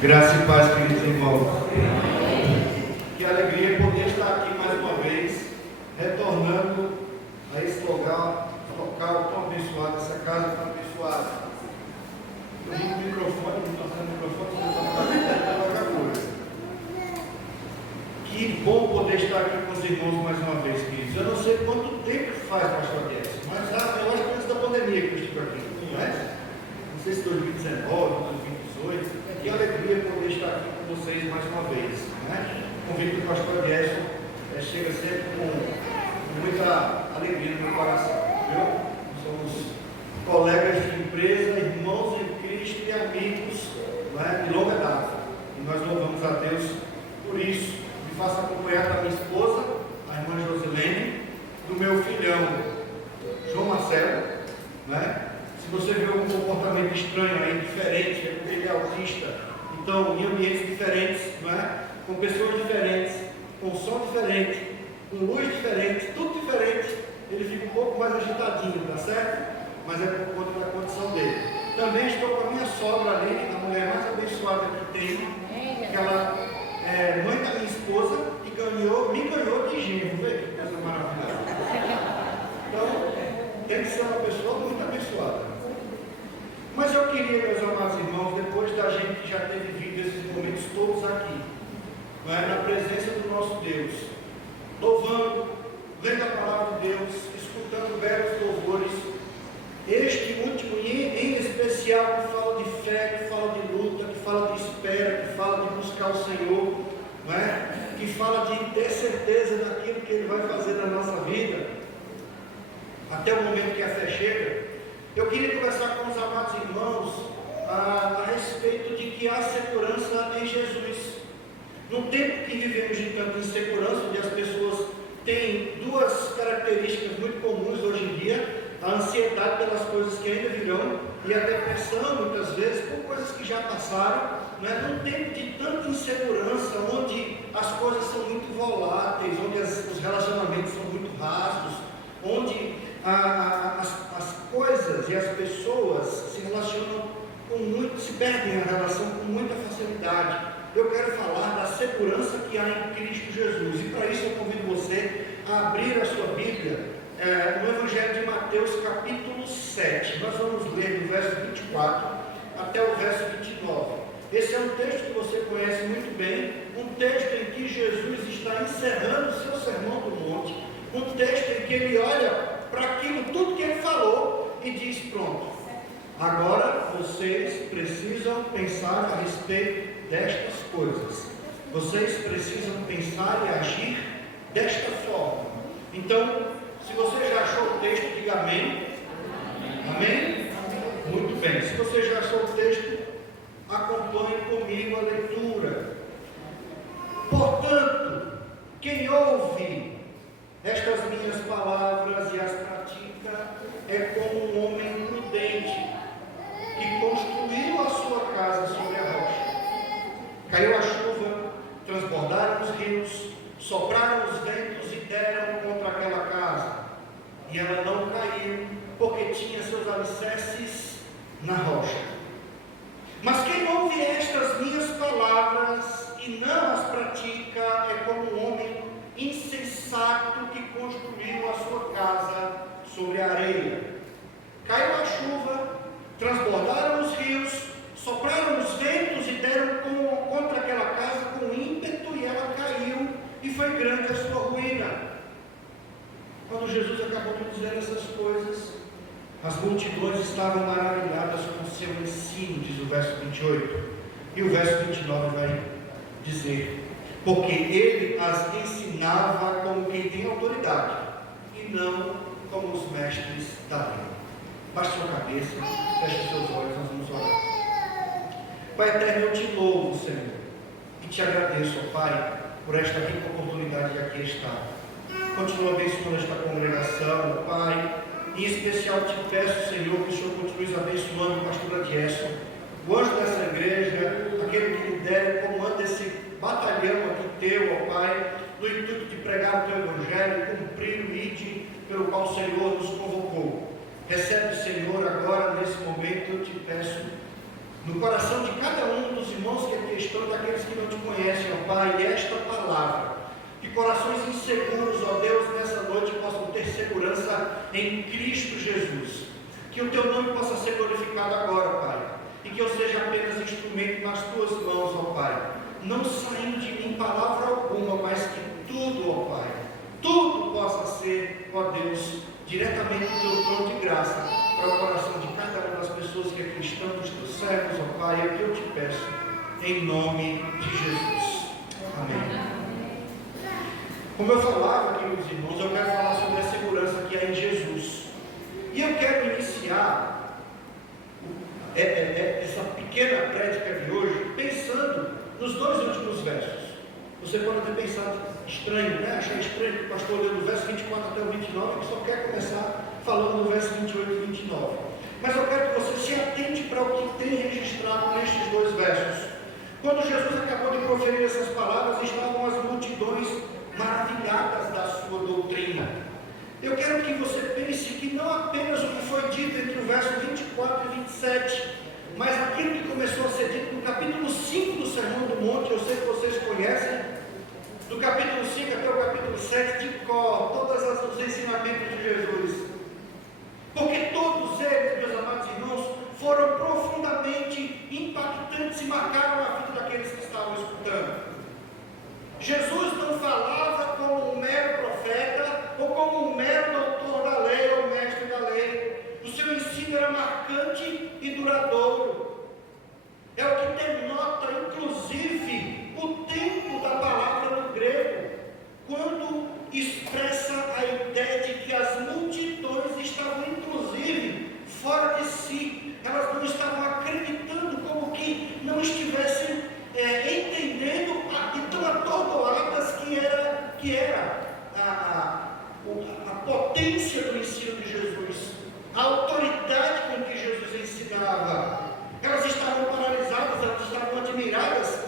Graça e paz, queridos irmãos. Que alegria poder estar aqui mais uma vez, retornando a esse local tão abençoado, essa casa tão abençoada. Eu vi o microfone, Que bom poder estar aqui com os irmãos mais uma vez, queridos. Eu não sei quanto tempo faz, pastor Guedes, mas eu acho que antes da pandemia que eu estive aqui, não é? Não sei se 2019, 2018. Que alegria poder estar aqui com vocês mais uma vez, né? O convite do pastor Gerson chega sempre com muita alegria no meu coração, viu? Somos colegas de empresa, irmãos em Cristo e amigos, né, de longa data. E nós louvamos a Deus por isso. Me faço acompanhar da minha esposa, a irmã Josilene, do meu filhão João Marcelo, né? Se você vê algum comportamento estranho aí, diferente, é porque ele é autista, então em ambientes diferentes, não é? Com pessoas diferentes, com som diferente, com luz diferente, tudo diferente, ele fica um pouco mais agitadinho, tá certo? Mas é por conta da condição dele. Também estou com a minha sogra ali, a mulher mais abençoada que tem, que ela é mãe da minha esposa e me ganhou de genro, vê que coisa maravilhosa. Então, tem que ser uma pessoa muito abençoada. Mas eu queria, meus amados irmãos, depois da gente que já teve vivido esses momentos todos aqui, não é? Na presença do nosso Deus, louvando, lendo a palavra de Deus, escutando belos louvores, este último em especial que fala de fé, que fala de luta, que fala de espera, que fala de buscar o Senhor, não é? Que fala de ter certeza daquilo que Ele vai fazer na nossa vida, até o momento que a fé chega. Eu queria conversar com os amados irmãos a respeito de que há segurança em Jesus. No tempo que vivemos de tanta insegurança, onde as pessoas têm duas características muito comuns hoje em dia: a ansiedade pelas coisas que ainda virão e a depressão, muitas vezes, por coisas que já passaram. Num tempo de tanta insegurança, onde as coisas são muito voláteis, onde os relacionamentos são muito rasos, onde as coisas e as pessoas se relacionam se perdem a relação com muita facilidade. Eu quero falar da segurança que há em Cristo Jesus, e para isso eu convido você a abrir a sua Bíblia no Evangelho de Mateus capítulo 7. Nós vamos ler do verso 24 até o verso 29. Esse é um texto que você conhece muito bem, um texto em que Jesus está encerrando o seu sermão do monte, um texto em que ele olha para aquilo, tudo que ele falou, e diz: pronto, agora vocês precisam pensar a respeito destas coisas, vocês precisam pensar e agir desta forma. Então, se você já achou o texto, diga amém. Amém? Muito bem. Se você já achou o texto, acompanhe comigo a leitura. Portanto, quem ouve estas minhas palavras e as pratica é como um homem prudente que construiu a sua casa sobre a rocha. Caiu a chuva, transbordaram os rios, sopraram os ventos e deram contra aquela casa, e ela não caiu, porque tinha seus alicerces na rocha. Mas quem ouve estas minhas palavras e não as pratica é como um homem insensato que construiu a sua casa sobre a areia. Caiu a chuva, transbordaram os rios, sopraram os ventos e deram contra aquela casa com ímpeto, e ela caiu, e foi grande a sua ruína. Quando Jesus acabou de dizer essas coisas, as multidões estavam maravilhadas com o seu ensino, diz o verso 28. E o verso 29 vai dizer: porque ele as ensinava como quem tem autoridade, e não como os mestres da lei. Baixe sua cabeça, feche seus olhos, nós vamos orar. Pai eterno, eu te louvo, Senhor, e te agradeço, ó Pai, por esta rica oportunidade de aqui estar. Continua abençoando esta congregação, ó Pai. Em especial te peço, Senhor, que o Senhor continue abençoando o pastor Adieson, o anjo dessa igreja, aquele que lidera e comanda esse batalhão aqui teu, ó Pai, no intuito de pregar o teu evangelho e cumprir o ID pelo qual o Senhor nos convocou. Recebe, Senhor, agora nesse momento eu te peço no coração de cada um dos irmãos que aqui estão, daqueles que não te conhecem, ó Pai, esta palavra. Que corações inseguros, ó Deus, nessa noite possam ter segurança em Cristo Jesus. Que o teu nome possa ser glorificado agora, Pai. E que eu seja apenas instrumento nas tuas mãos, ó Pai. Não saindo de mim palavra alguma, mas que tudo, ó Pai, tudo possa ser, ó Deus, diretamente do teu trono de graça, para o coração de cada uma das pessoas que aqui estão, dos teus servos, ó Pai, é o que eu te peço, em nome de Jesus. Amém. Como eu falava aqui, meus irmãos, eu quero falar sobre a segurança que há em Jesus. E eu quero iniciar essa pequena prédica de hoje pensando nos dois últimos versos. Você pode ter pensado estranho, né? Achar estranho que o pastor leu do verso 24 até o 29, que só quer começar falando do verso 28 e 29. Mas eu quero que você se atente para o que tem registrado nestes dois versos. Quando Jesus acabou de proferir essas palavras, estavam as multidões maravilhadas da sua doutrina. Eu quero que você pense que não apenas o que foi dito entre o verso 24 e 27, mas aquilo que começou a ser dito no capítulo 5 do Sermão do Monte. Eu sei que vocês conhecem, do capítulo 5 até o capítulo 7 de cor, todos os ensinamentos de Jesus, porque todos eles, meus amados irmãos, foram profundamente impactantes e marcaram a vida daqueles que estavam escutando. Jesus não falava como um mero profeta ou como um mero doutor da lei ou mestre da lei. O seu ensino era marcante e duradouro. É o que denota, inclusive, o tempo da palavra no grego, quando expressa a ideia de que as multidões estavam, inclusive, fora de si. Elas não estavam acreditando, como que não estivessem entendendo e tão atordoadas que era a potência do ensino de Jesus, a autoridade com que Jesus ensinava. Elas estavam paralisadas, elas estavam admiradas.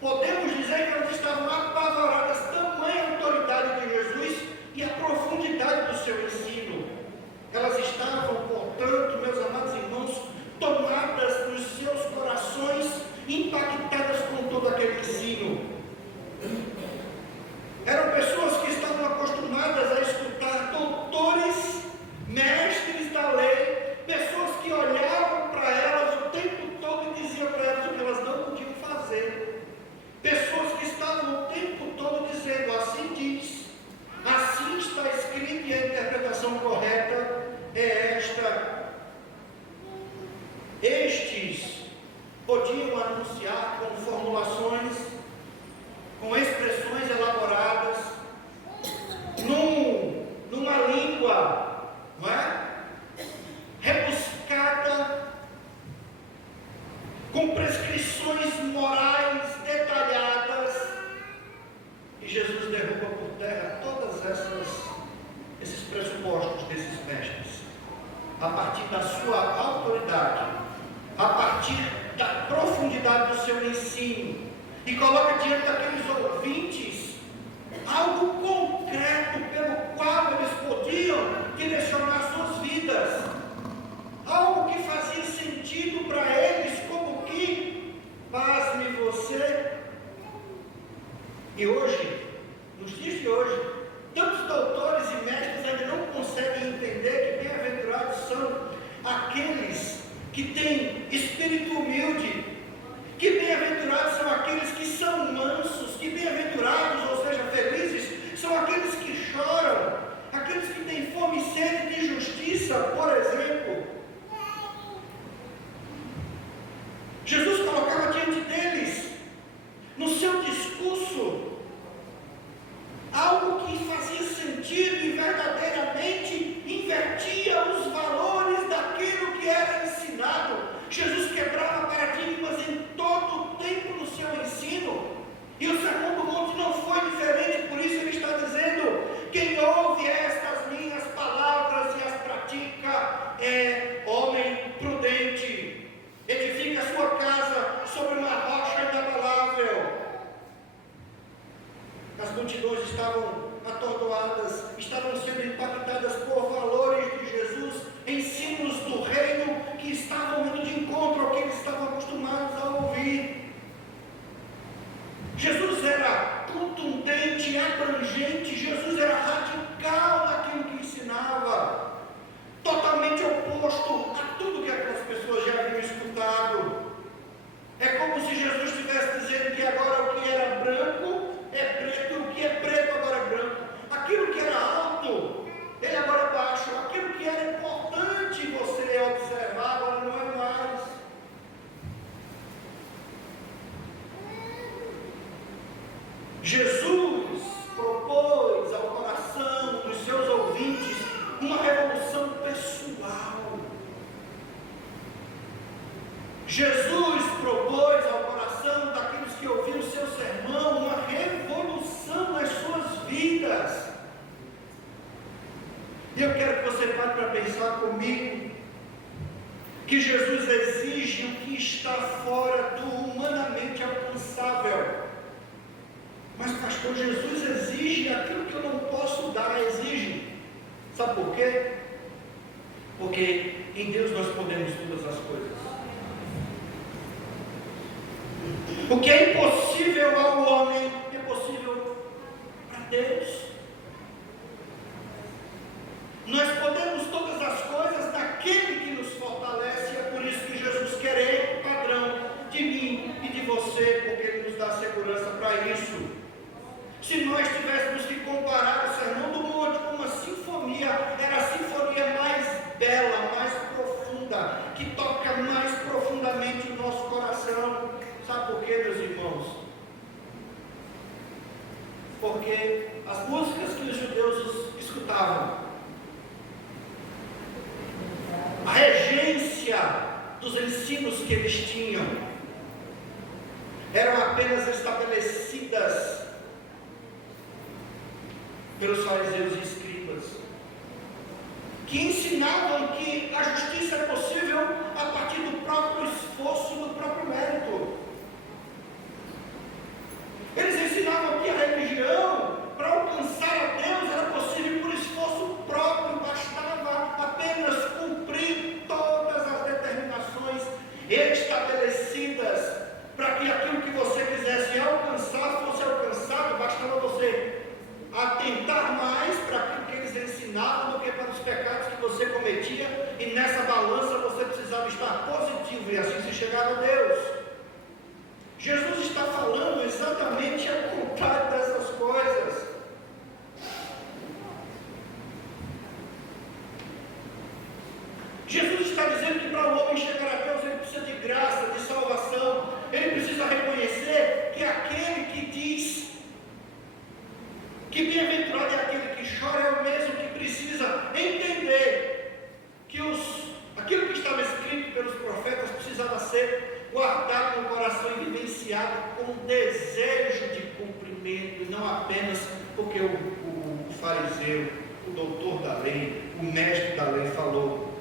Podemos dizer que elas estavam apavoradas, tamanha autoridade de Jesus e a profundidade do seu ensino. Elas estavam, portanto, meus amados irmãos, tomadas nos seus corações, impactadas com todo aquele ensino. Eram pessoas que estavam acostumadas a escutar doutores, mestres da lei, pessoas que olhavam para elas o tempo todo e diziam para elas o que elas não podiam fazer. Pessoas que estavam o tempo todo dizendo: assim diz, assim está escrito, e a interpretação correta é esta. Estes podiam anunciar com formulações, com expressões elaboradas, numa língua, não é? Rebuscada, com prescrições morais detalhadas, e Jesus derruba por terra todas esses pressupostos desses mestres, a partir da sua autoridade, a partir da profundidade do seu ensino, e coloca diante daqueles ouvintes algo concreto pelo qual eles podiam direcionar suas vidas, algo que fazia sentido para eles, como que, pasme você. E hoje, nos dias de hoje, tantos doutores e mestres ainda não conseguem entender que bem-aventurados são aqueles que têm espírito humilde, que bem-aventurados são aqueles que são mansos, que bem-aventurados, ou seja, felizes, são aqueles que choram, aqueles que têm fome e sede de justiça, por exemplo. Jesus colocava diante deles, no seu discurso, algo que fazia sentido e verdadeiramente invertia os valores daquilo que era ensinado. Jesus quebrava paradigmas em todo o tempo no seu ensino, e o Sermão do Monte não foi diferente. Por isso ele está dizendo: quem ouve estas minhas palavras e as pratica é homem prudente, edifica a sua casa sobre uma rocha inabalável. As multidões estavam atordoadas, estavam sendo impactadas por valores de Jesus, ensinos do reino que estavam indo de encontro ao que eles estavam acostumados E eu quero que você pare para pensar comigo que Jesus exige o que está fora do humanamente alcançável. Mas pastor, Jesus exige aquilo que eu não posso dar, exige. Sabe por quê? Porque em Deus nós podemos todas as coisas. O que é impossível ao homem é possível para Deus. Nós podemos todas as coisas naquele que nos fortalece. É por isso que Jesus quer padrão de mim e de você, porque Ele nos dá segurança para isso. Se nós tivéssemos que comparar o Sermão do Monte com uma sinfonia, era a sinfonia mais bela, mais profunda, que toca mais profundamente o nosso coração. Sabe por quê, meus irmãos? Porque as músicas que os judeus escutavam, a regência dos ensinos que eles tinham, eram apenas estabelecidas pelos fariseus e escribas, que ensinavam que a justiça é possível a partir do próprio esforço e do próprio mérito. Eles ensinavam que a religião, para alcançar a Deus, era possível por esforço próprio, bastava apenas cumprir todas as determinações estabelecidas para que aquilo que você quisesse alcançar fosse alcançado. Bastava você atentar mais para aquilo que eles ensinavam do que para os pecados que você cometia, e nessa balança você precisava estar positivo, e assim se chegava a Deus. Jesus está falando exatamente ao contrário dessas coisas. Jesus está dizendo que para o homem chegar a Deus ele precisa de graça, de salvação. Ele precisa reconhecer que aquele que diz que bem-aventurado é aquele que chora é o mesmo que precisa entender que aquilo que estava escrito pelos profetas precisava ser guardado no coração e vivenciado com desejo de cumprimento, e não apenas porque o fariseu, o doutor da lei, o mestre da lei falou.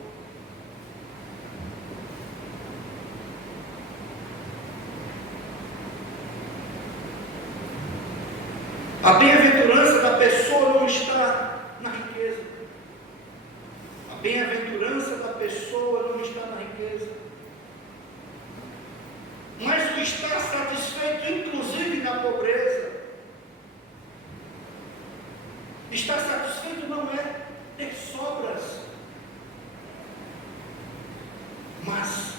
A bem-aventurança da pessoa não está na riqueza. A bem-aventurança da pessoa não está na riqueza. Mas o estar satisfeito, inclusive na pobreza. Estar satisfeito não é ter sobras, mas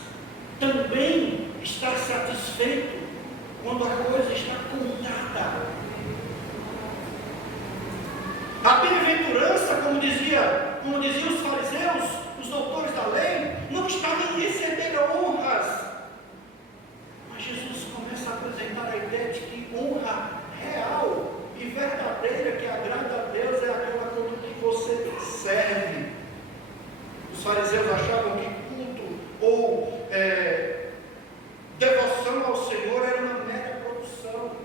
também estar satisfeito quando a coisa está contada. A bem-aventurança, como diziam os fariseus, os doutores da lei, não estava em receber honras. Mas Jesus começa a apresentar a ideia de que honra real e verdadeira, que agrada a Deus, é aquela com que você serve. Os fariseus achavam que culto ou devoção ao Senhor era uma mera produção.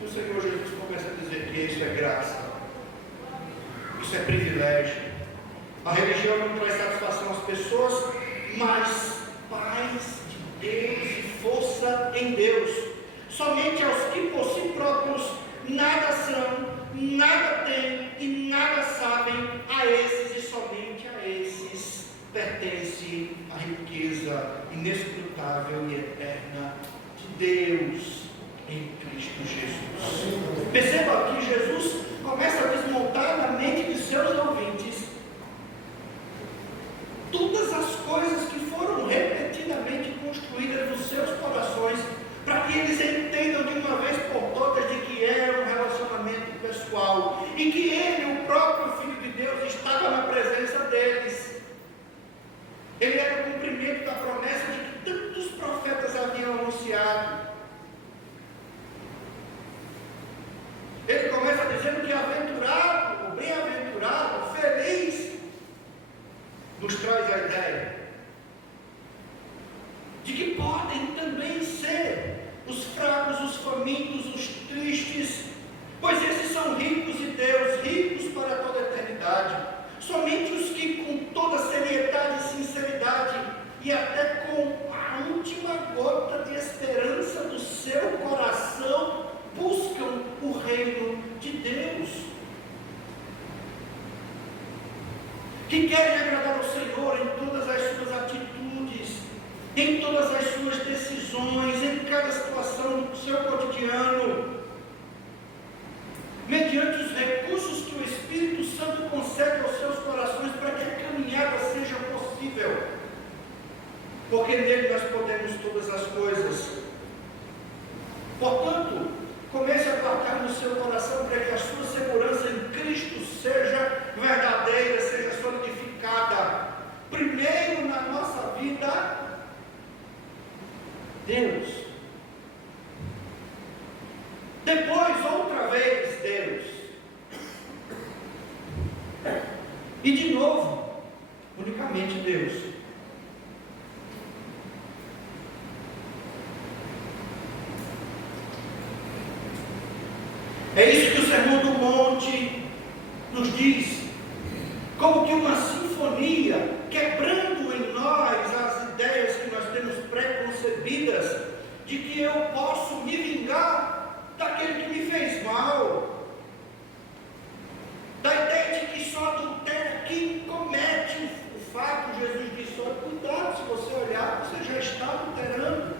E o Senhor Jesus começa a dizer que isso é graça. Isso é privilégio. A religião não traz satisfação às pessoas, mas paz de Deus e força em Deus. Somente aos que por si próprios nada são, nada têm e nada sabem, a esses e somente a esses pertence a riqueza inescrutável e eterna de Deus em Cristo Jesus. Perceba que Jesus começa a desmontar na mente de seus ouvintes todas as coisas que foram repetidamente construídas nos seus corações, para que eles entendam de uma vez por todas de que era um relacionamento pessoal e que Ele, o próprio Filho de Deus, estava na presença deles. Ele era o cumprimento da promessa de que tantos profetas haviam anunciado. Ele começa dizendo que aventurado, ou bem-aventurado, feliz, nos traz a ideia de que podem também ser os fracos, os famintos, os tristes, pois esses são ricos de Deus, ricos para toda a eternidade. Somente e até com a última gota de esperança do seu coração, buscam o reino de Deus, que querem agradar ao Senhor em todas as suas atitudes, em todas as suas decisões, em cada situação do seu cotidiano, mediante os recursos que o Espírito Santo concede aos seus corações para que a caminhada seja possível, porque nele nós podemos todas as coisas. Portanto, comece a guardar no seu coração para que a sua segurança em Cristo seja verdadeira, seja solidificada. Primeiro na nossa vida, Deus. Depois, outra vez, Deus. E de novo, unicamente Deus. É isso que o Sermão do Monte nos diz, como que uma sinfonia, quebrando em nós as ideias que nós temos pré-concebidas, de que eu posso me vingar daquele que me fez mal, da ideia de que só adultera quem comete o fato. Jesus disse: olha, cuidado, se você olhar, você já está adulterando.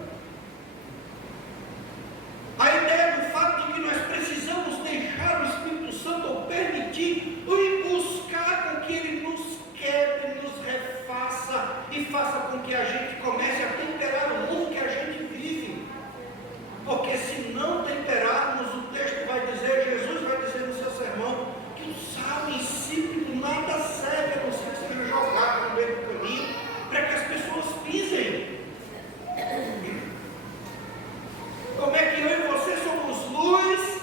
A ideia do fato de que nós precisamos deixar o Espírito Santo, ou permitir, e buscar com que Ele nos quebre, nos refaça, e faça com que a gente comece a temperar o mundo que a gente vive. Porque se não temperarmos, o texto vai dizer, Jesus vai dizer no seu sermão, que o sal insípido nada serve, a não ser que seja jogado no meio do caminho, para que as pessoas pisem. Como é que eu e você somos luz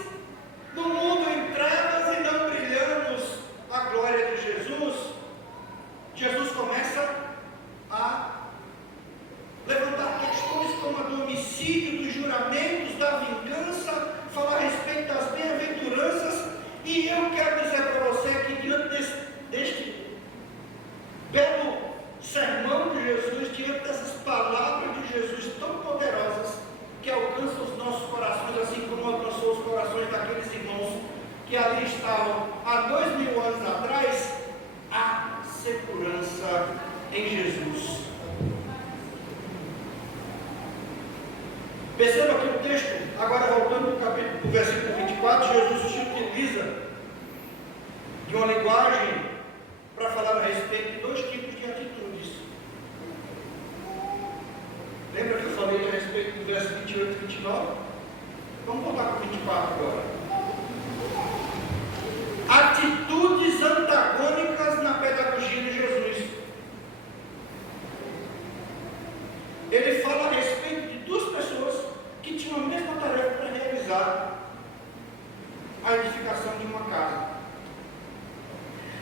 no mundo em trevas e não brilhamos a glória de Jesus? Jesus começa a levantar questões como a do homicídio, dos juramentos, da vingança, falar a respeito das bem-aventuranças, e eu quero dizer para você que diante deste belo sermão de Jesus, diante dessas palavras de Jesus tão poderosas, que alcançam os nossos corações, assim como alcançou os corações daqueles irmãos que ali estavam há 2000 anos atrás, há segurança em Jesus. Perceba que o texto, agora voltando para o versículo 24, Jesus se utiliza de uma linguagem para falar a respeito de dois tipos de atitudes. Lembra que eu falei a respeito do verso 28 e 29? Vamos voltar para o 24 agora. Atitudes antagônicas na pedagogia de Jesus. Ele fala a respeito de duas pessoas que tinham a mesma tarefa para realizar a edificação de uma casa.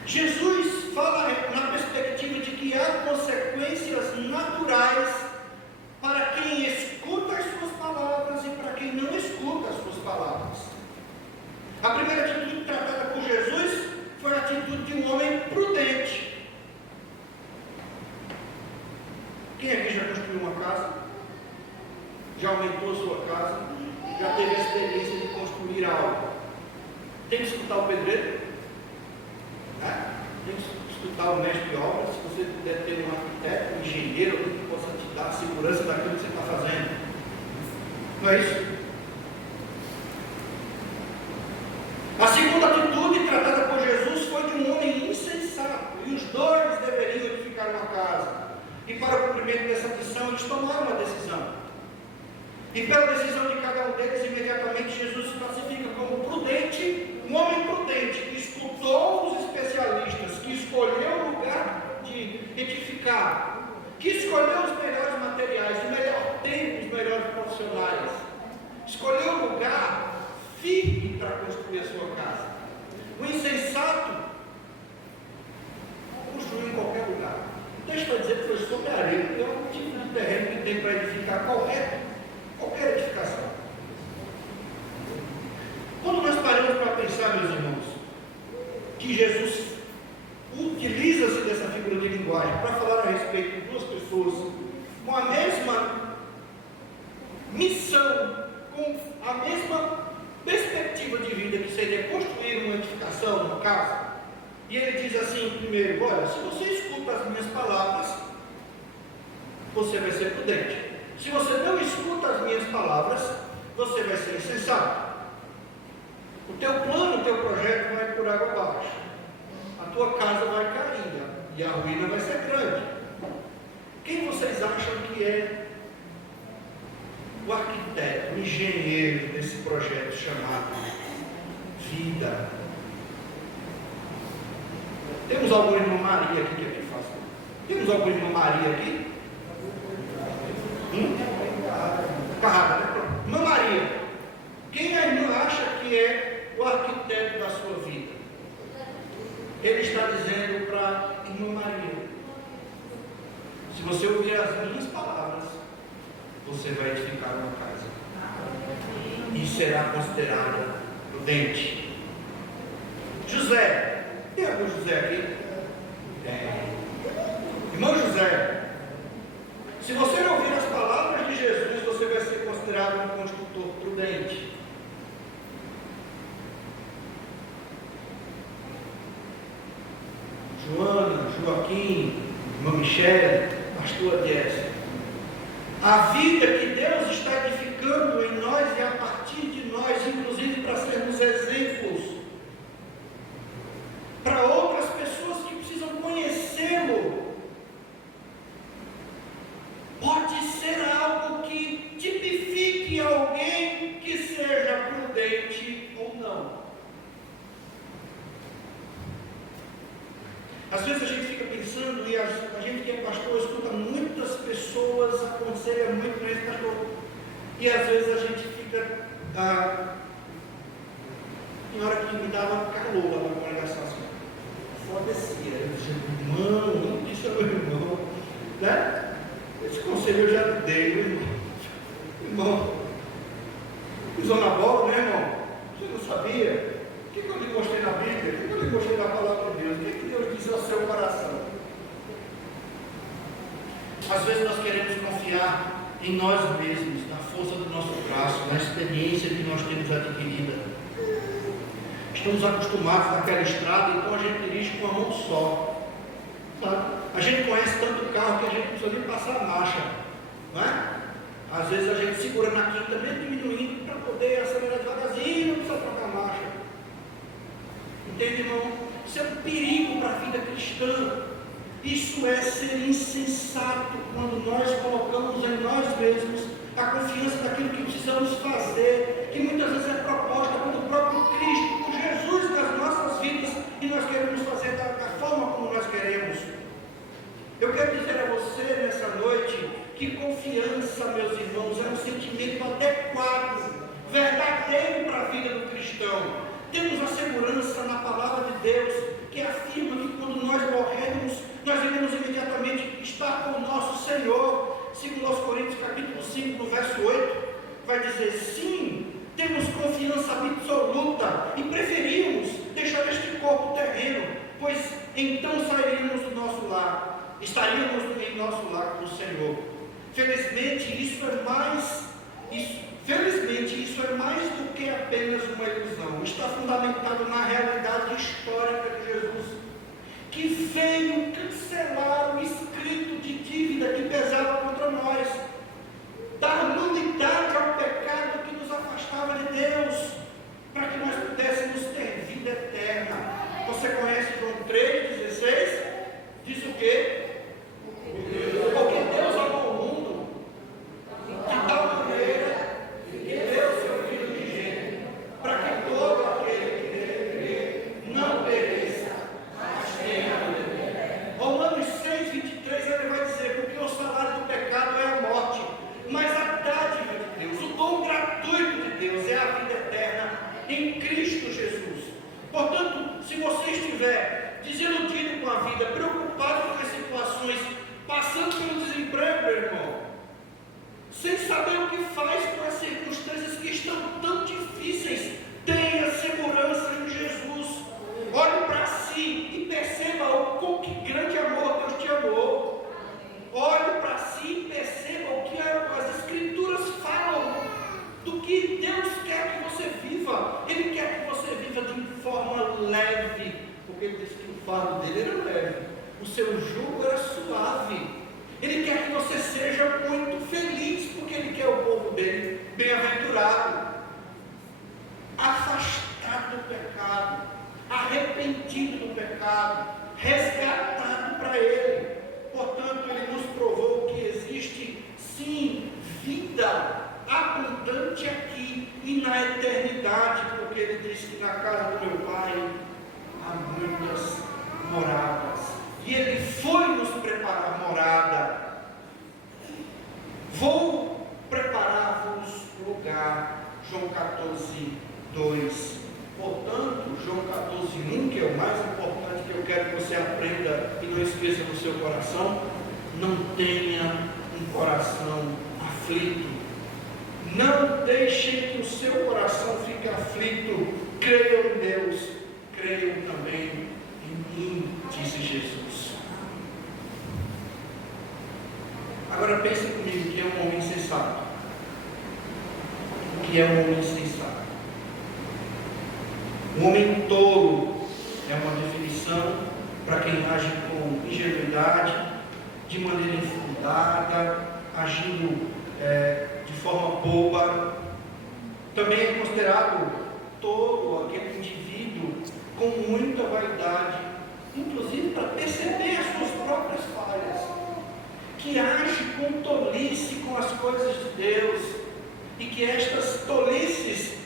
Jesus fala na perspectiva de que há consequências naturais para quem escuta as suas palavras e para quem não escuta as suas palavras. A primeira atitude tratada por Jesus foi a atitude de um homem prudente. Quem aqui já construiu uma casa? Já aumentou a sua casa? Já teve a experiência de construir algo? Tem que escutar o pedreiro? Tem que escutar o mestre de obras? Se você puder ter um arquiteto, um engenheiro, alguém que possa te dar a segurança daquilo que você está fazendo. Não é isso? A segunda atitude tratada por Jesus foi de um homem insensato, e os dois deveriam edificar uma casa. E para o cumprimento dessa missão, eles tomaram uma decisão. E pela decisão de cada um deles, imediatamente Jesus se classifica como prudente, um homem prudente, que escutou os especialistas, que escolheu o lugar de edificar, que escolheu os melhores materiais, o melhor tempo, os melhores profissionais, escolheu um lugar firme para construir a sua casa. O insensato construiu em qualquer lugar. O texto vai dizer que foi sobre a areia, porque é o tipo de terreno que tem para edificar qualquer edificação. Quando nós paramos para pensar, meus irmãos, que Jesus utiliza-se dessa figura de linguagem para falar a respeito de duas pessoas com a mesma missão, com a mesma perspectiva de vida, que seria construir uma edificação, uma casa. E ele diz assim, primeiro: olha, se você escuta as minhas palavras, você vai ser prudente. Se você não escuta as minhas palavras, você vai ser insensato. O teu plano, o teu projeto vai por água abaixo. A tua casa vai cair e a ruína vai ser grande. Quem vocês acham que é o arquiteto, o engenheiro desse projeto chamado vida? Temos alguma irmã Maria aqui que aqui faz? Temos alguma irmã Maria aqui? Carrada, né? Irmã Maria, quem a irmã acha que é o arquiteto da sua vida? Ele está dizendo para a irmã Maria: se você ouvir as minhas palavras, você vai edificar uma casa e será considerada prudente. José, tem algum José aqui? Irmão José, se você não ouvir as palavras de Jesus, você vai ser considerado um construtor prudente. Joana, Joaquim, irmã Michele, pastora Jéssica, a vida que Deus está edificando em nós e a partir de nós, inclusive para sermos exemplos para outras pessoas que precisam conhecê-lo, pode ser algo que tipifique alguém que seja prudente ou não. Às vezes a gente fica pensando, e a gente que é pastor escuta muitas pessoas, aconselha muito nesse pastor, e às vezes a gente fica, tem hora que me dava calor lá na congregação, assim, foda-se, eu dizia: irmão, isso é meu irmão, né? Esse conselho eu já dei, irmão, pisou na bola, né, irmão? Você não sabia? O que eu lhe mostrei na Bíblia? O que eu lhe mostrei na palavra de Deus? O que Deus diz ao seu coração? Às vezes nós queremos confiar em nós mesmos, na força do nosso braço, na experiência que nós temos adquirida. Estamos acostumados naquela estrada, então a gente dirige com a mão só. Sabe? A gente conhece tanto o carro que a gente não precisa nem passar a marcha. Não é? Às vezes a gente segura na quinta, mesmo diminuindo, para poder acelerar devagarzinho, não precisa trocar a marcha. Entende, irmão? Isso é um perigo para a vida cristã. Isso é ser insensato quando nós colocamos em nós mesmos a confiança daquilo que precisamos fazer, que muitas vezes é proposta pelo próprio Cristo, por Jesus nas nossas vidas, e nós queremos fazer da forma como nós queremos. Eu quero dizer a você nessa noite que confiança, meus irmãos, é um sentimento adequado, verdadeiro para a vida do cristão. Temos a segurança na palavra de Deus, que afirma que quando nós morrermos, nós iremos imediatamente estar com o nosso Senhor. Segundo aos Coríntios capítulo 5, no verso 8, vai dizer: sim, temos confiança absoluta e preferimos deixar este corpo terreno, pois então sairíamos do nosso lar, estaríamos em nosso lar com o Senhor. Felizmente isso é mais do que apenas uma ilusão. Está fundamentado na realidade histórica de Jesus, que veio cancelar o escrito de dívida que pesava contra nós, dar nulidade ao pecado que nos afastava de Deus, para que nós pudéssemos ter vida eterna. Você conhece João 3,16? Diz o quê? Porque Deus amou o mundo de tal maneira que deu seu Filho unigênito, para que todo aquele que nele crê não pereça, mas tenha vida eterna. Romanos 6,23, ele vai dizer: porque o salário do pecado é a morte, mas a dádiva de Deus, o dom gratuito de Deus é a vida eterna em Cristo Jesus. Portanto, se você estiver desiludido com a vida, preocupado com as situações, passando pelo desemprego, meu irmão, sem saber o que faz com as circunstâncias que estão tão difíceis, tenha segurança em Jesus. Olhe para si e perceba com que grande amor Deus te amou. Olhe para si e perceba porque ele disse que o fardo dele era leve, o seu jugo era suave. Ele quer que você seja muito feliz, porque ele quer o povo dele bem-aventurado, afastado do pecado, arrependido do pecado, resgatado para ele. Portanto, ele nos provou que existe sim vida abundante aqui e na eternidade, porque ele disse que na casa do meu Pai há muitas moradas, e ele foi nos preparar morada. Vou preparar-vos lugar. João 14:2. Portanto, João 14:1, que é o mais importante que eu quero que você aprenda e não esqueça no seu coração: não tenha um coração aflito. Não deixe que o seu coração fique aflito. Creiam em Deus, creiam também em mim, disse Jesus. Agora pense comigo, o que é um homem sensato? O que é um homem sensato? Um homem tolo é uma definição para quem age com ingenuidade, de maneira infundada, agindo de forma boba. Também é considerado tolo aquele indivíduo com muita vaidade, inclusive para perceber as suas próprias falhas, que age com tolice com as coisas de Deus, e que estas tolices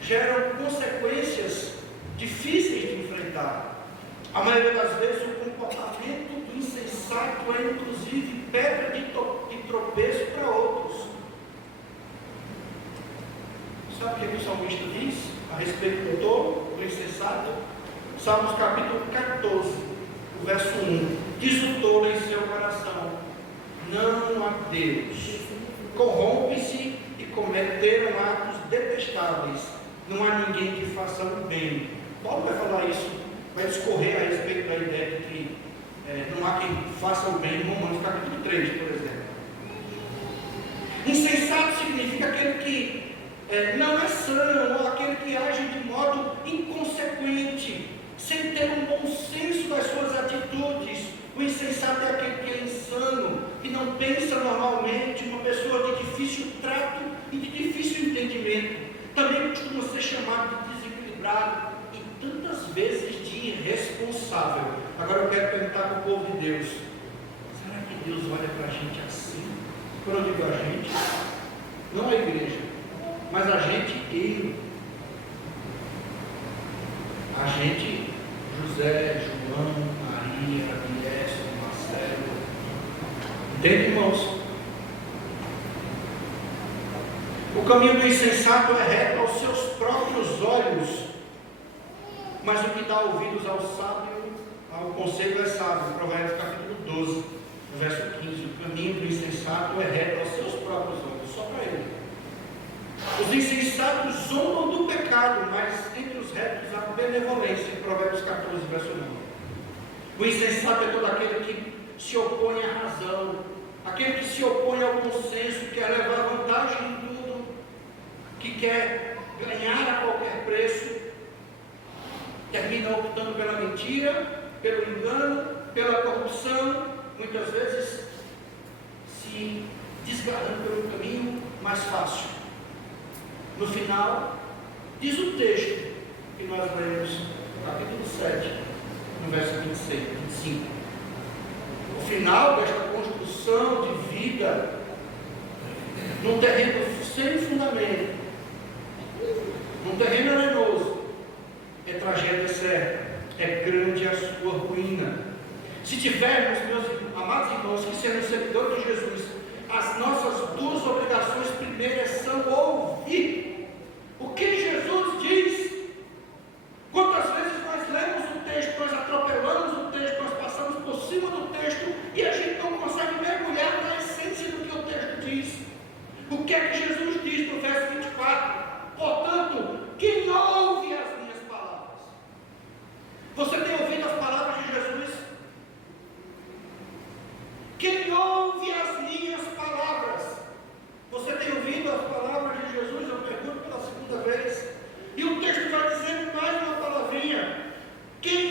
geram consequências difíceis de enfrentar. A maioria das vezes o comportamento do insensato é inclusive pedra de tropeço para outros. Sabe o que o salmista diz a respeito do tolo, do insensato? Salmos capítulo 14, o verso 1. Diz o tolo em seu coração: não há Deus. Corrompe-se e cometeram atos detestáveis. Não há ninguém que faça o bem. Paulo vai falar isso, vai discorrer a respeito da ideia de que não há quem faça o bem, em Romanos capítulo 3, por exemplo. Insensato significa aquele que não é são, ou aquele que age de modo inconsequente, sem ter um bom senso das suas atitudes. O insensato é aquele que é insano, que não pensa normalmente, uma pessoa de difícil trato e de difícil entendimento. Também costuma ser chamado de desequilibrado e tantas vezes de irresponsável. Agora eu quero perguntar para o povo de Deus: será que Deus olha para a gente assim? Quando eu digo a gente, não a igreja, mas a gente, a gente, José, João, Maria, Biésio, Marcelo. Entende, irmãos? O caminho do insensato é reto aos seus próprios olhos, mas o que dá ouvidos ao sábio, ao conselho é sábio. Provérbios capítulo 12, verso 15. O caminho do insensato é reto aos seus próprios olhos, só para ele. Os insensatos zombam do pecado, mas entre os retos há benevolência. Provérbios 14, verso 9. O insensato é todo aquele que se opõe à razão, aquele que se opõe ao bom senso, que quer levar vantagem em tudo, que quer ganhar a qualquer preço, termina optando pela mentira, pelo engano, pela corrupção, muitas vezes se desgarrando pelo caminho mais fácil. No final, diz o texto que nós lemos, capítulo 7, no verso 25. O final desta construção de vida, num terreno sem fundamento, num terreno arenoso, é tragédia certa, é grande a sua ruína. Se tivermos, meus amados irmãos, que sermos seguidores de Jesus, as nossas duas obrigações primeiras são ouvir o que Jesus diz. Quantas vezes nós lemos o texto, nós atropelamos o texto, nós passamos por cima do texto e a gente não consegue mergulhar na essência do que o texto diz. O que é que Jesus diz no verso 24? Portanto, quem ouve as minhas palavras. Você tem ouvido as palavras de Jesus? Quem ouve as minhas palavras. Você tem ouvido as palavras de Jesus? Eu pergunto pela segunda vez. E o texto vai dizer mais uma palavrinha: quem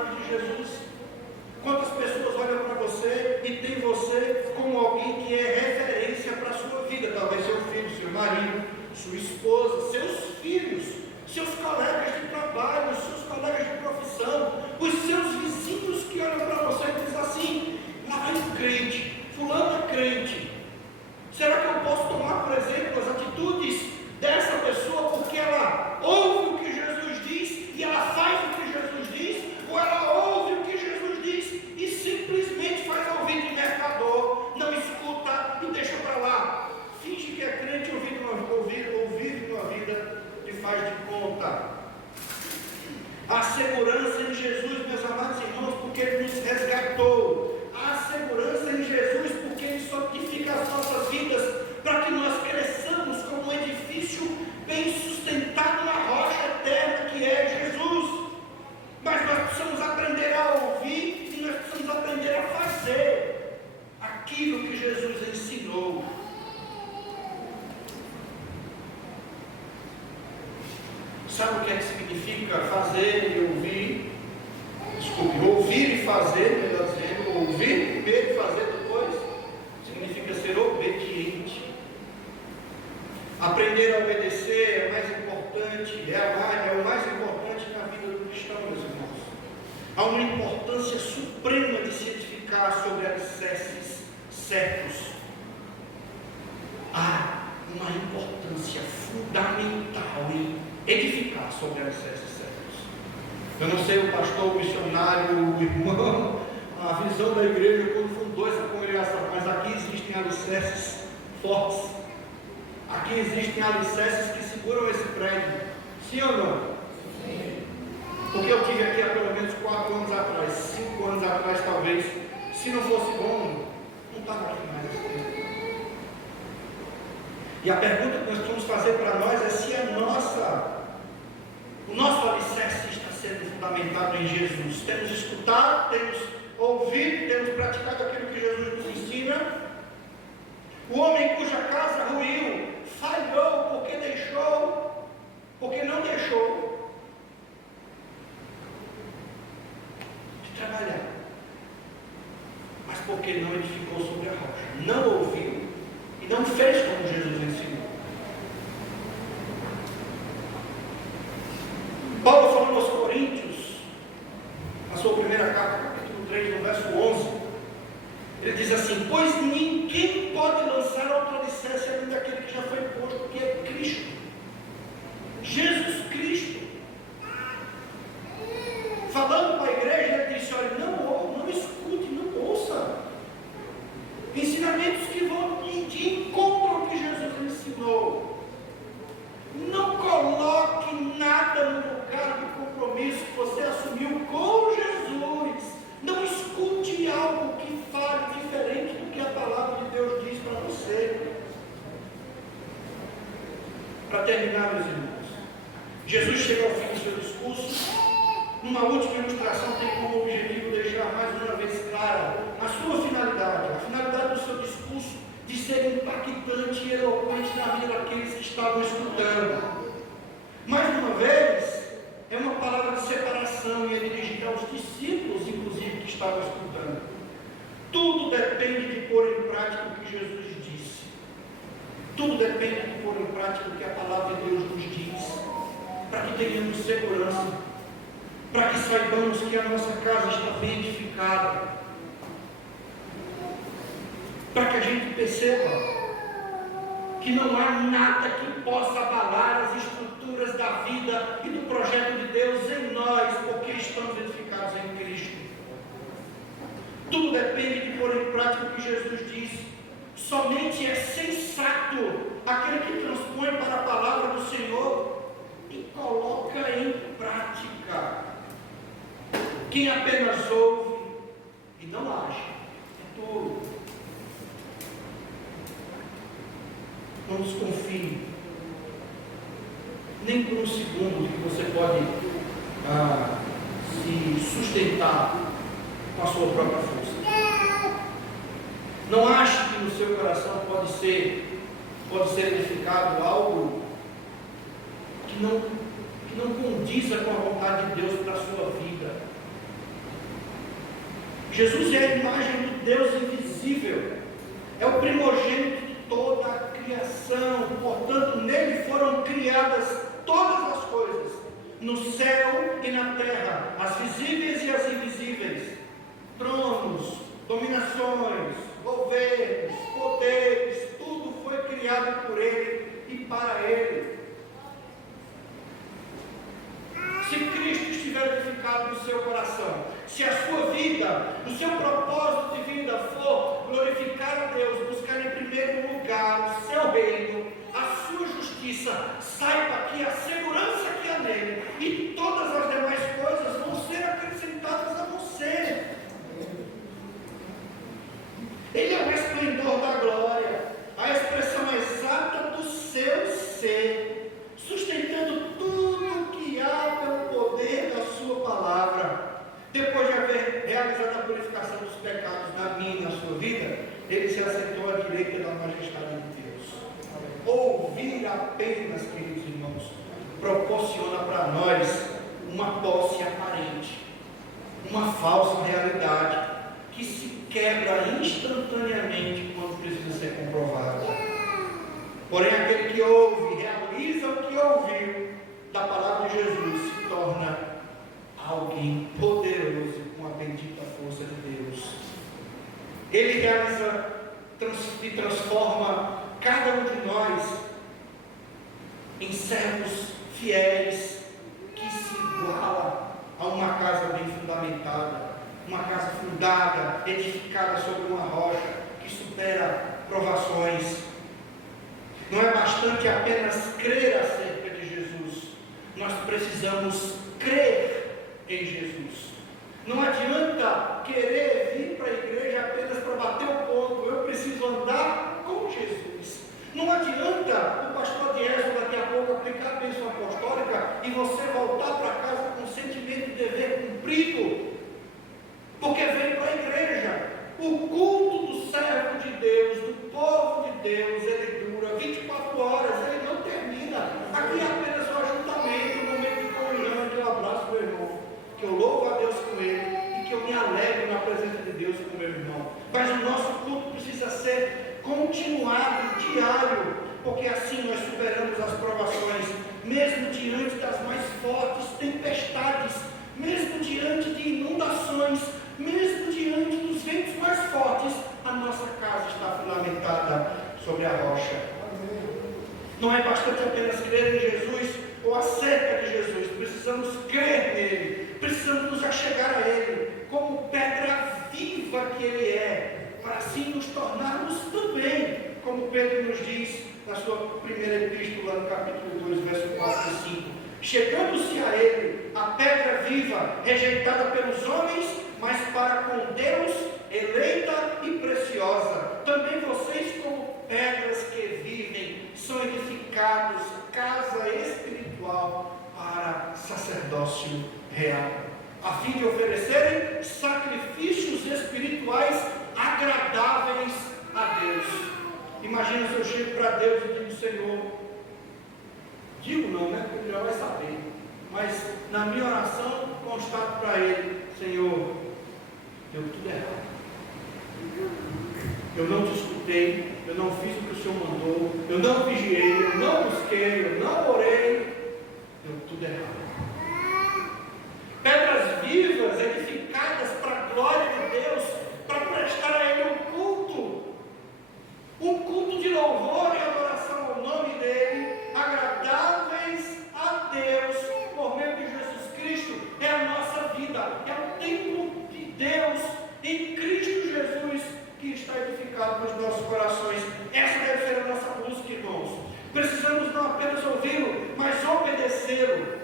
nome de Jesus? Quantas pessoas olham para você e tem você como alguém que é referência para a sua vida? Talvez seu filho, seu marido, sua esposa, seus filhos, seus colegas de trabalho, seus colegas de profissão, os seus vizinhos que olham para você e dizem assim: lá vai um crente, fulano é crente. Será que eu posso tomar, por exemplo, as atitudes dessa pessoa porque ela ouve o que Jesus diz e ela faz o que Jesus diz? Ou ela ouve o que Jesus diz e simplesmente faz ouvir de mercador, não escuta e deixa para lá? Finge que é crente ou vive uma vida de faz de conta. A segurança em Jesus, meus amados irmãos, porque Ele nos resgatou. A segurança em Jesus, porque Ele santifica as nossas vidas, para que nós cresçamos como um edifício bem sustentado na rocha eterna que é Jesus. Mas nós precisamos aprender a ouvir e nós precisamos aprender a fazer aquilo que Jesus ensinou. Sabe o que é que significa fazer e ouvir? Desculpe, ouvir e fazer, melhor dizendo, ouvir primeiro e fazer depois, significa ser obediente. Aprender a obedecer é mais importante, é o mais importante na vida do cristão, meus irmãos. Há uma importância suprema de se edificar sobre alicerces certos. Há uma importância fundamental em edificar sobre alicerces certos. Eu não sei o pastor, o missionário, o irmão, a visão da igreja quando fundou essa congregação, mas aqui existem alicerces fortes. Aqui existem alicerces que seguram esse prédio. Sim ou não? Sim. Porque eu tive aqui há pelo menos 4 anos atrás, 5 anos atrás talvez. Se não fosse bom, não estava aqui mais esse tempo. E a pergunta que nós precisamos fazer para nós é se o nosso alicerce está sendo fundamentado em Jesus. Temos escutado, temos ouvido, temos praticado aquilo que Jesus nos ensina. O homem cuja casa ruiu, falhou porque não deixou de trabalhar, mas porque não edificou sobre a rocha, não ouviu e não fez como Jesus ensinou. Paulo falando aos Coríntios, na sua primeira carta, capítulo 3, no verso 11, ele diz assim: pois ninguém pode lançar outro alicerce além daquele que já foi posto, que é Cristo, Jesus Cristo. Falando para a igreja, ele disse: olha, não escute, não ouça ensinamentos que vão de encontro ao que Jesus ensinou. Não coloque nada no lugar do compromisso que você assumiu com Jesus. Não escute algo que fale diferente do que a palavra de Deus diz para você. Para terminar, meus irmãos, Jesus chega ao fim do seu discurso. Uma última ilustração tem como objetivo deixar mais uma vez clara a sua finalidade, a finalidade do seu discurso de ser impactante e eloquente na vida daqueles que estavam escutando. Mais uma vez, é uma palavra de separação e é dirigida aos discípulos, inclusive, que estavam escutando. Tudo depende de pôr em prática o que Jesus disse. Tudo depende de pôr em prática o que a palavra de Deus nos diz, para que tenhamos segurança, para que saibamos que a nossa casa está bem edificada, para que a gente perceba que não há nada que possa abalar as estruturas da vida e do projeto de Deus em nós, porque estamos edificados em Cristo. Tudo depende de pôr em prática o que Jesus disse. Somente é sensato aquele que transpõe para a palavra do Senhor e coloca em prática. Quem apenas ouve e não age é tolo. Não desconfie nem por um segundo que você pode se sustentar com a sua própria força. Não ache que no seu coração pode ser edificado algo que não condiza com a vontade de Deus para a sua vida. Jesus é a imagem do Deus invisível, é o primogênito de toda a criação, portanto nele foram criadas todas as coisas, no céu e na terra, as visíveis e as invisíveis, tronos, dominações, governos, poderes, tudo foi criado por ele e para ele. Se Cristo estiver edificado no seu coração, se a sua vida, o seu propósito de vida for glorificar a Deus, buscar em primeiro lugar o seu reino, a sua justiça, saiba que a segurança que há nele e todas as demais coisas vão ser acrescentadas a você. Ele é o esplendor da glória, a expressão exata do seu ser, sustentando tudo o que há pelo poder da sua palavra. Depois de haver realizado a purificação dos pecados na minha e na sua vida, ele se assentou à direita da majestade de Deus. Ouvir apenas, queridos irmãos, proporciona para nós uma posse aparente, uma falsa realidade, que se quebra instantaneamente quando precisa ser comprovada. Porém, aquele que ouve, realiza o que ouviu da palavra de Jesus, se torna alguém poderoso com a bendita força de Deus. Ele realiza e transforma cada um de nós em servos fiéis, que se iguala a uma casa bem fundamentada, uma casa fundada, edificada sobre uma rocha, que supera provações. Não é bastante apenas crer acerca de Jesus, nós precisamos crer em Jesus. Não adianta querer vir para a igreja apenas para bater o ponto, eu preciso andar com Jesus. Não adianta o pastor Diésio daqui a pouco aplicar a bênção apostólica e você voltar para casa com o sentimento de dever cumprido, porque veio para a igreja. O culto do servo de Deus, do povo de Deus, ele dura 24 horas, ele não termina. Aqui é apenas um ajuntamento, um momento de comunhão, que eu abraço meu irmão, que eu louvo a Deus com ele e que eu me alegro na presença de Deus com meu irmão. Mas o nosso culto precisa ser continuado, diário, porque assim nós superamos as provações, mesmo diante das mais fortes tempestades, mesmo diante de inundações, mesmo diante dos ventos mais fortes, a nossa casa está fundamentada sobre a rocha. Não é bastante apenas crer em Jesus ou acerca de Jesus, precisamos crer nele, precisamos nos achegar a ele, como pedra viva que ele é, para assim nos tornarmos também, como Pedro nos diz na sua primeira epístola, no capítulo 2, verso 4 e 5. Chegando-se a ele, a pedra viva, rejeitada pelos homens, mas para com Deus, eleita e preciosa. Também vocês, como pedras que vivem, são edificados casa espiritual para sacerdócio real, a fim de oferecerem sacrifícios espirituais agradáveis a Deus. Imagina se eu chego para Deus e digo: Senhor, digo não, né? Porque ele já vai saber, mas na minha oração constato para ele: Senhor, deu tudo errado, eu não te escutei, eu não fiz o que o Senhor mandou, eu não vigiei, eu não busquei, eu não orei, deu tudo errado. Pedras vivas, edificadas para a glória de Deus, para prestar a Ele um culto de louvor e adoração ao nome dEle, agradáveis a Deus, por meio de Jesus Cristo. É a nossa vida, é o templo de Deus em Cristo Jesus, que está edificado nos nossos corações. Essa deve ser a nossa busca, irmãos. Precisamos não apenas ouvi-lo, mas obedecê-lo,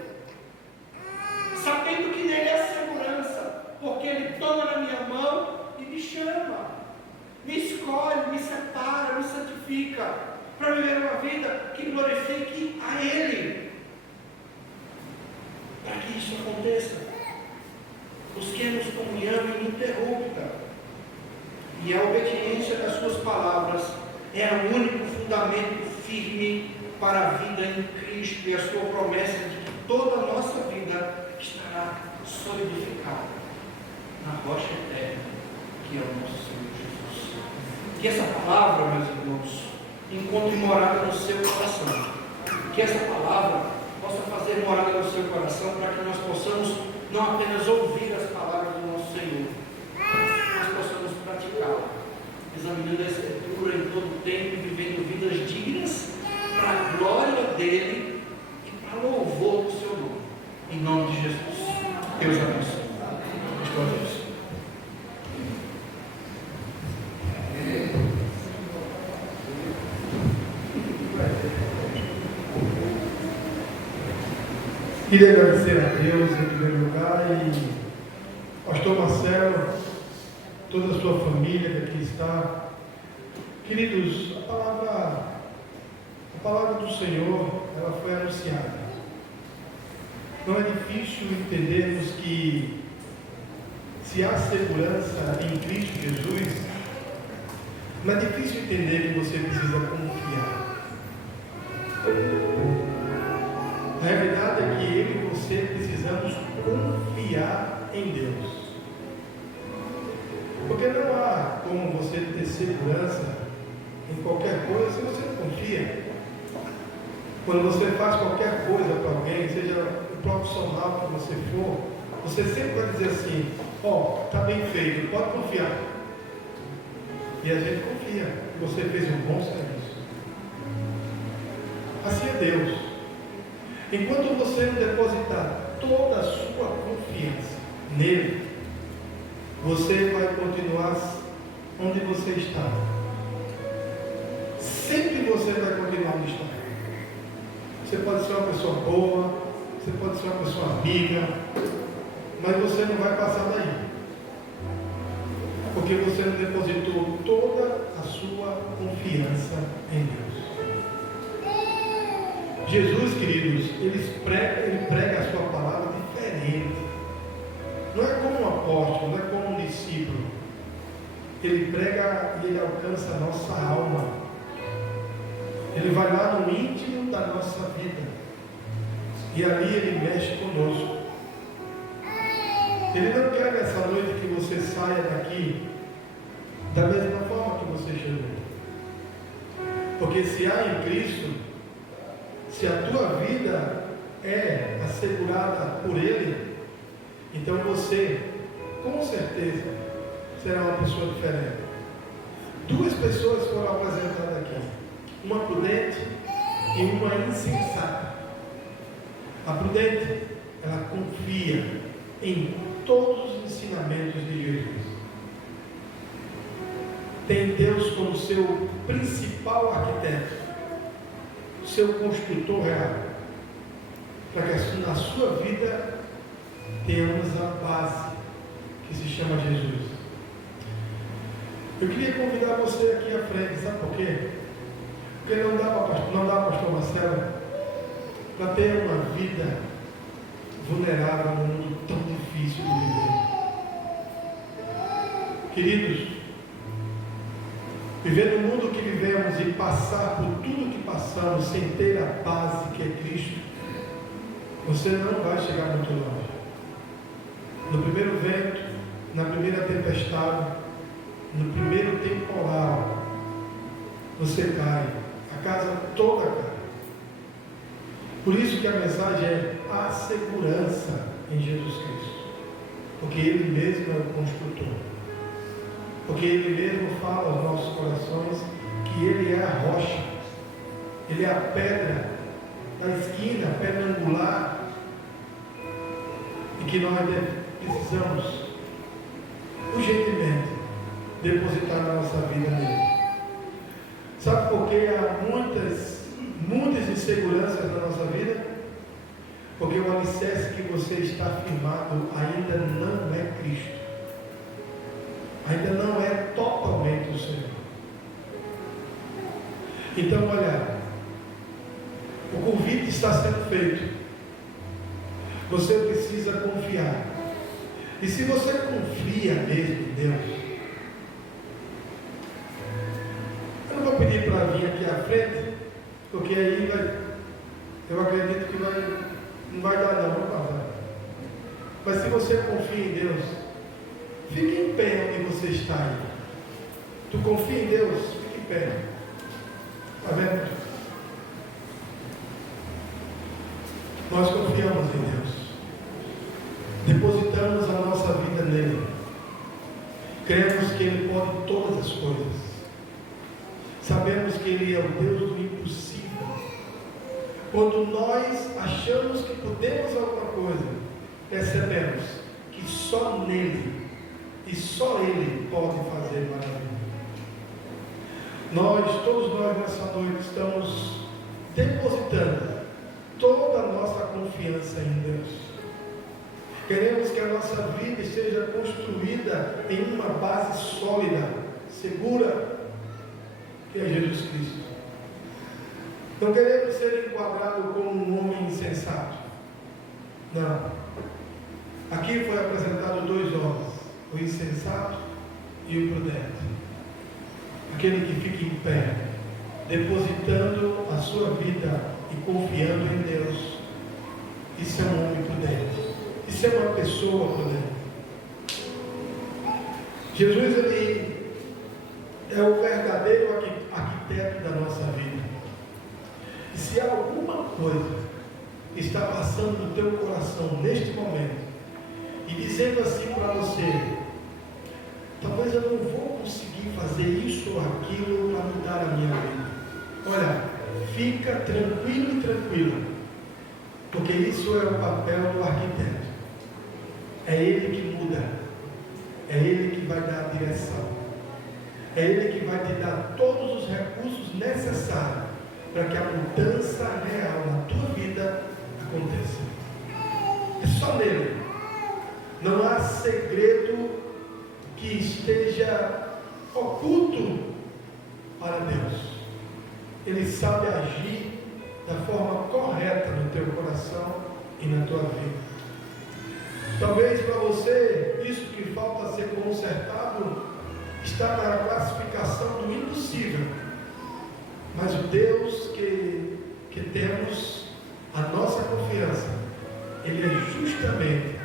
sabendo que nele é segurança, porque ele toma na minha mão e me chama, me escolhe, me separa, me santifica, para viver uma vida que glorifique a Ele. Para que isso aconteça, busquemos comunhão ininterrupta, e a obediência das suas palavras é o único fundamento firme para a vida em Cristo, e a sua promessa de que toda a nossa vida estará solidificada na rocha eterna, que é o nosso Senhor Jesus. Que essa palavra, meus irmãos, encontre morada no seu coração. Que essa palavra possa fazer morada no seu coração, para que nós possamos não apenas ouvir as palavras do nosso Senhor, mas possamos praticá-la, examinando a Escritura em todo o tempo, vivendo vidas dignas para a glória dele e para louvor do seu nome. Em nome de Jesus. Deus abençoe. Pastor Deus. Queria agradecer a Deus em primeiro lugar e pastor Marcelo, toda a sua família que aqui está. Queridos, a palavra do Senhor, ela foi anunciada. Não é difícil entendermos que se há segurança em Cristo Jesus, não é difícil entender que você precisa confiar. A realidade é que eu e você precisamos confiar em Deus. Porque não há como você ter segurança em qualquer coisa se você não confia. Quando você faz qualquer coisa para alguém, seja o profissional que você for, você sempre vai dizer assim: ó, está bem feito, pode confiar. E a gente confia que você fez um bom serviço. Assim é Deus. Enquanto você não depositar toda a sua confiança nele, você vai continuar onde você está. Sempre você vai continuar onde está. Você pode ser uma pessoa boa, você pode ser uma pessoa amiga, mas você não vai passar daí. Porque você não depositou toda a sua confiança em Deus. Jesus, queridos, ele prega a sua palavra diferente. Não é como um apóstolo, não é como um discípulo. Ele prega e ele alcança a nossa alma. Ele vai lá no íntimo da nossa vida. E ali ele mexe conosco. Ele não quer nessa noite que você saia daqui da mesma forma que você chegou. Porque se há em Cristo, se a tua vida é assegurada por Ele, então você, com certeza, será uma pessoa diferente. Duas pessoas foram apresentadas aqui, uma prudente e uma insensata. A prudente, ela confia em todos os ensinamentos de Jesus. Tem Deus como seu principal arquiteto, seu construtor real, para que na sua vida tenhamos a base que se chama Jesus. Eu queria convidar você aqui à frente, sabe por quê? Porque não dá, pastor Marcelo, para ter uma vida vulnerável num mundo tão difícil de viver. Queridos, viver no mundo que vivemos e passar por tudo que passamos sem ter a base que é Cristo, você não vai chegar muito longe. No primeiro vento, na primeira tempestade, no primeiro temporal, você cai, a casa toda cai. Por isso que a mensagem é a segurança em Jesus Cristo, porque Ele mesmo é o construtor. Porque Ele mesmo fala aos nossos corações que Ele é a rocha, Ele é a pedra da esquina, a pedra angular, e que nós precisamos urgentemente depositar na nossa vida nele. Sabe por que há muitas inseguranças na nossa vida? Porque o alicerce que você está firmado ainda não é Cristo. Ainda não é totalmente o Senhor. Então, olha, o convite está sendo feito. Você precisa confiar. E se você confia mesmo em Deus, eu não vou pedir para vir aqui à frente, porque aí eu acredito que não vai dar não, vamos passar. Mas se você confia em Deus, fique em pé onde você está aí. Tu confia em Deus? Fique em pé. Está vendo? Nós confiamos em Deus. Depositamos a nossa vida nele. Cremos que Ele pode todas as coisas. Sabemos que Ele é o Deus do impossível. Quando nós achamos que podemos alguma coisa, percebemos que só nele e só Ele pode fazer maravilha. Todos nós nessa noite estamos depositando toda a nossa confiança em Deus. Queremos que a nossa vida seja construída em uma base sólida, segura, que é Jesus Cristo. Não queremos ser enquadrados como um homem insensato. Não. Aqui foi apresentado dois homens, o insensato e o prudente. Aquele que fica em pé, depositando a sua vida e confiando em Deus. Isso é um homem prudente. Isso é uma pessoa prudente. Jesus, ele é o verdadeiro arquiteto da nossa vida. E se há alguma coisa que está passando no teu coração neste momento, e dizendo assim para você: talvez eu não vou conseguir fazer isso ou aquilo para mudar a minha vida. Olha, fica tranquilo e tranquila, porque isso é o papel do arquiteto. É ele que muda, é ele que vai dar a direção, é ele que vai te dar todos os recursos necessários para que a mudança real na tua vida aconteça. É só nele. Não há segredo que esteja oculto para Deus. Ele sabe agir da forma correta no teu coração e na tua vida. Talvez para você, isso que falta ser consertado está na classificação do impossível. Mas o Deus que temos a nossa confiança, Ele é justamente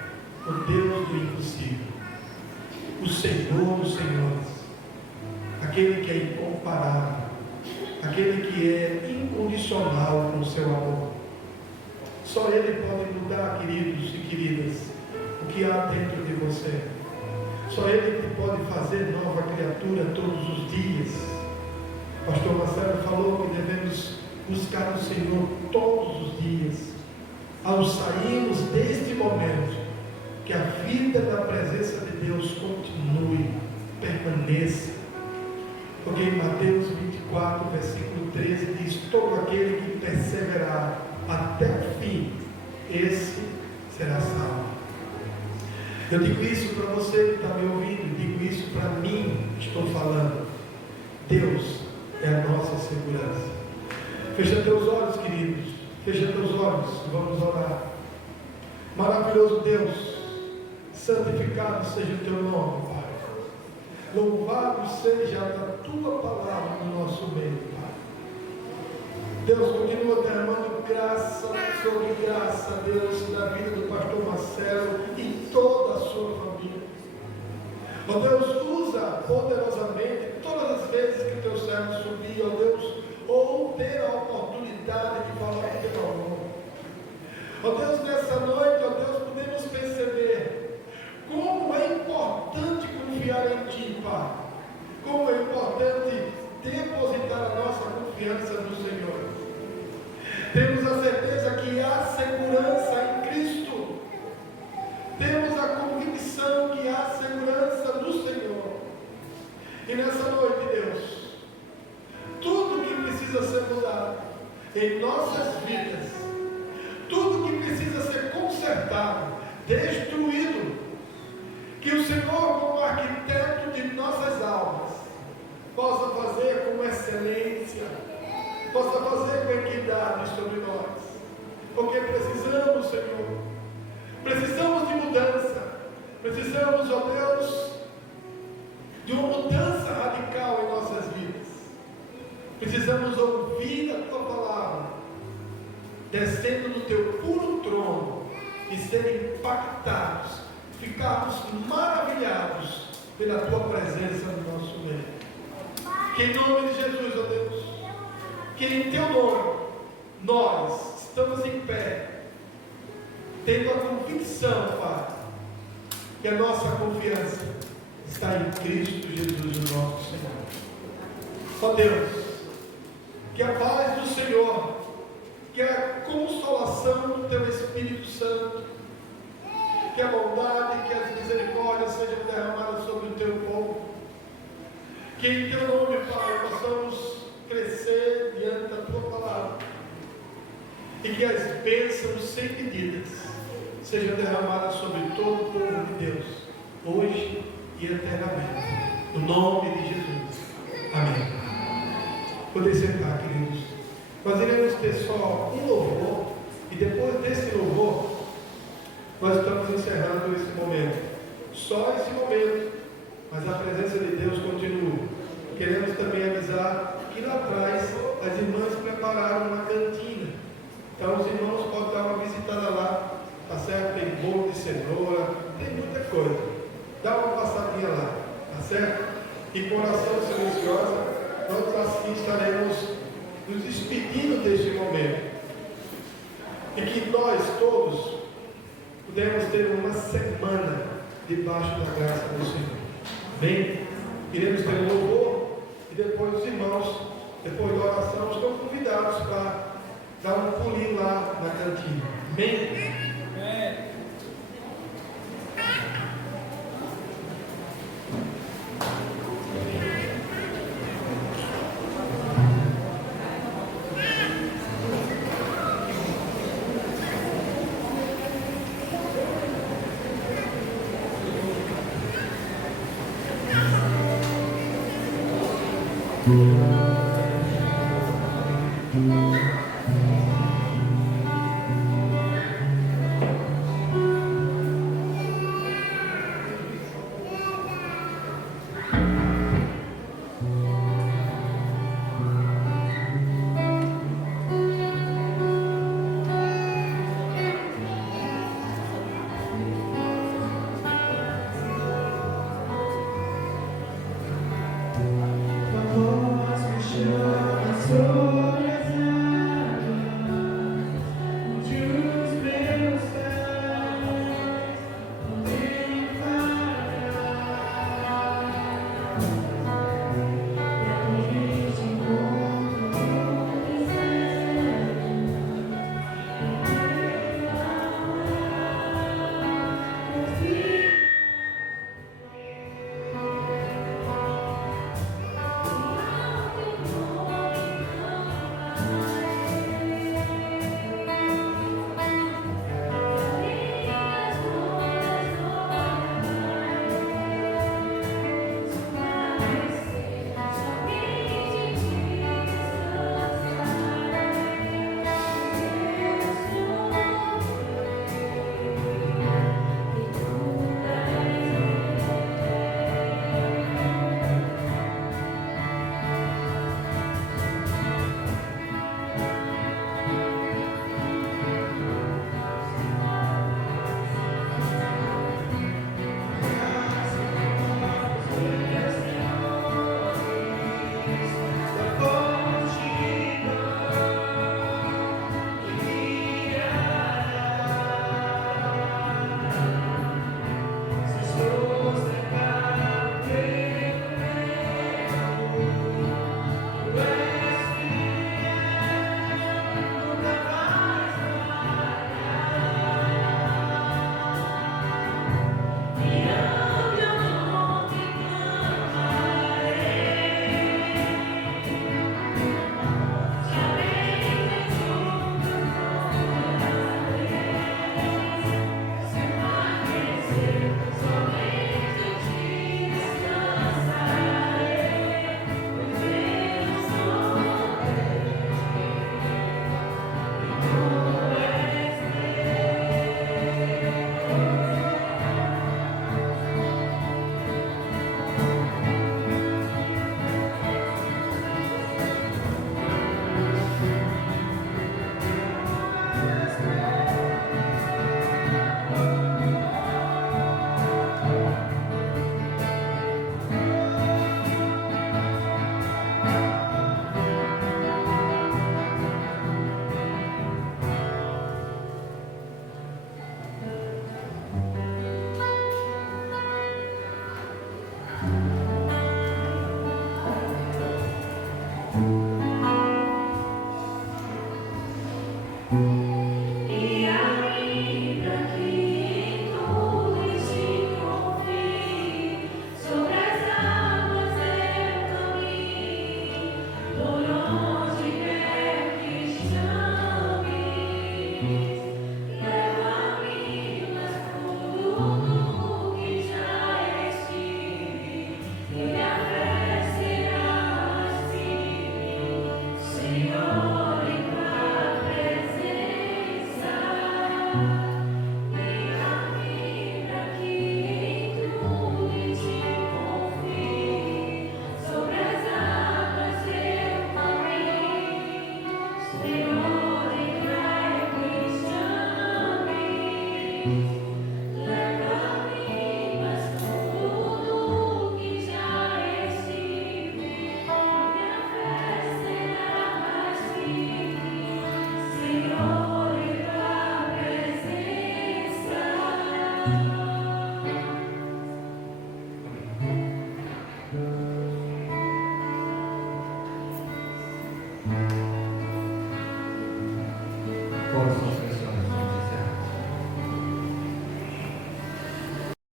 o Deus do impossível. O Senhor dos senhores. Aquele que é incomparável. Aquele que é incondicional no seu amor. Só Ele pode mudar, queridos e queridas, o que há dentro de você. Só Ele que pode fazer nova criatura todos os dias. Pastor Marcelo falou que devemos buscar o Senhor todos os dias. Ao sairmos deste momento, que a vida da presença de Deus continue, permaneça. Porque em Mateus 24, versículo 13 diz: todo aquele que perseverar até o fim, esse será salvo. Eu digo isso para você que está me ouvindo, digo isso para mim que estou falando. Deus é a nossa segurança. Fecha teus olhos, queridos. Fecha teus olhos e vamos orar. Maravilhoso Deus, santificado seja o teu nome, Pai. Louvado seja a tua palavra no nosso meio, Pai. Deus, continua derramando graça sobre graça, Deus, na vida do pastor Marcelo e toda a sua família. Ó Deus, usa poderosamente todas as vezes que teu servo subir, ó Deus, ou ter a oportunidade de falar do teu amor. Ó Deus, nessa noite, ó Deus, podemos perceber como é importante confiar em Ti, Pai. Como é importante depositar a nossa confiança no Senhor. Temos a certeza que há segurança em Cristo. Temos a convicção que há segurança no Senhor. E nessa noite, Deus, tudo que precisa ser mudado em nossas vidas, tudo que precisa ser consertado, destruído, que o Senhor, como arquiteto de nossas almas, possa fazer com excelência, possa fazer com equidade sobre nós, porque precisamos, Senhor, precisamos de mudança, precisamos, ó Deus, de uma mudança radical em nossas vidas. Precisamos ouvir a Tua palavra, descendo do Teu puro trono e ser impactados, ficarmos maravilhados pela tua presença no nosso meio. Que em nome de Jesus, ó Deus, que em teu nome nós estamos em pé, tendo a convicção, Pai, que a nossa confiança está em Cristo Jesus, o nosso Senhor. Ó Deus, que a paz do Senhor, que a consolação do teu Espírito Santo, que a bondade, que as misericórdias sejam derramadas sobre o teu povo, que em teu nome, Pai, possamos crescer diante da tua palavra, e que as bênçãos sem medidas sejam derramadas sobre todo o povo de Deus, hoje e eternamente, no nome de Jesus. Amém. Podem sentar, queridos. Nós iremos ter só um louvor, e depois desse louvor nós estamos encerrando esse momento. Só esse momento, mas a presença de Deus continua. Queremos também avisar que lá atrás as irmãs prepararam uma cantina. Então os irmãos podem dar uma visitada lá, tá certo? Tem bolo de cenoura, tem muita coisa. Dá uma passadinha lá, tá certo? E com oração silenciosa, nós assim estaremos nos despedindo deste momento. E que nós todos podemos ter uma semana debaixo da graça do Senhor. Amém? Iremos ter um louvor e depois os irmãos, depois da oração, estão convidados para dar um pulinho lá na cantina. Amém? Amém. Tua voz me chama sobre as águas. Posso